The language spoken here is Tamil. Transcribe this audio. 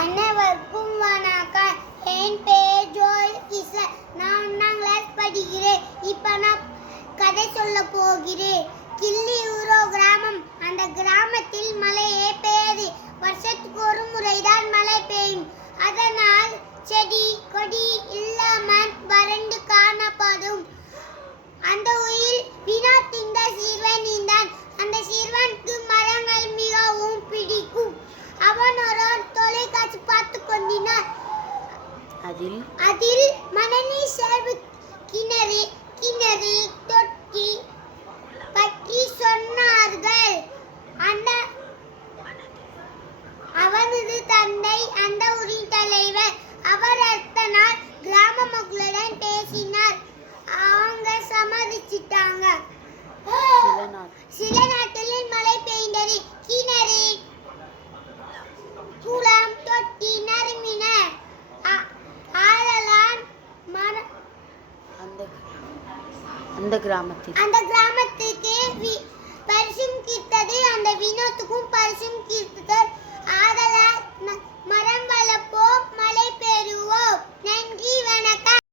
அனைவருக்கும் வணக்கம். என் பெயர் ஜோயல் கிஷன். நான் 1ஆம் கிளாஸ் படிக்கிறேன். இப்போ நான் கதை சொல்ல போகிறேன். கிள்ளியூரோ கிராமம். அந்த கிராமத்தில் மழையே பெய்யாது. வருஷத்துக்கு ஒரு முறைதான் மழை பெய்யும். அதனால் செடி கொடி இல்லாமல் வறண்டு காணப்படும். அந்த ஊரில் வினோத் என்ற சிறுவன் இருந்தான். அந்த சிறுவனுக்கு மரங்கள் மிகவும் பிடிக்கும். அவன் ஒரு தொலைக்காட்சி பார்த்து கொண்டிருந்தான். அதில் மழைநீர் சேமிப்பு கிணறு தொட்டி பற்றி சொன்னார்கள். அவனது தந்தை அந்த ஊரின் தலைவர். அவர் அடுத்த நாள் கிராம மக்களுடன் பேசினார். அவங்க சம்மதிச்சிட்டாங்க. சில நாட்களில் மழை பெய்தது. கிணறு குளம் தொட்டி நிரம்பின. ஆதலால் அந்த கிராமத்தில்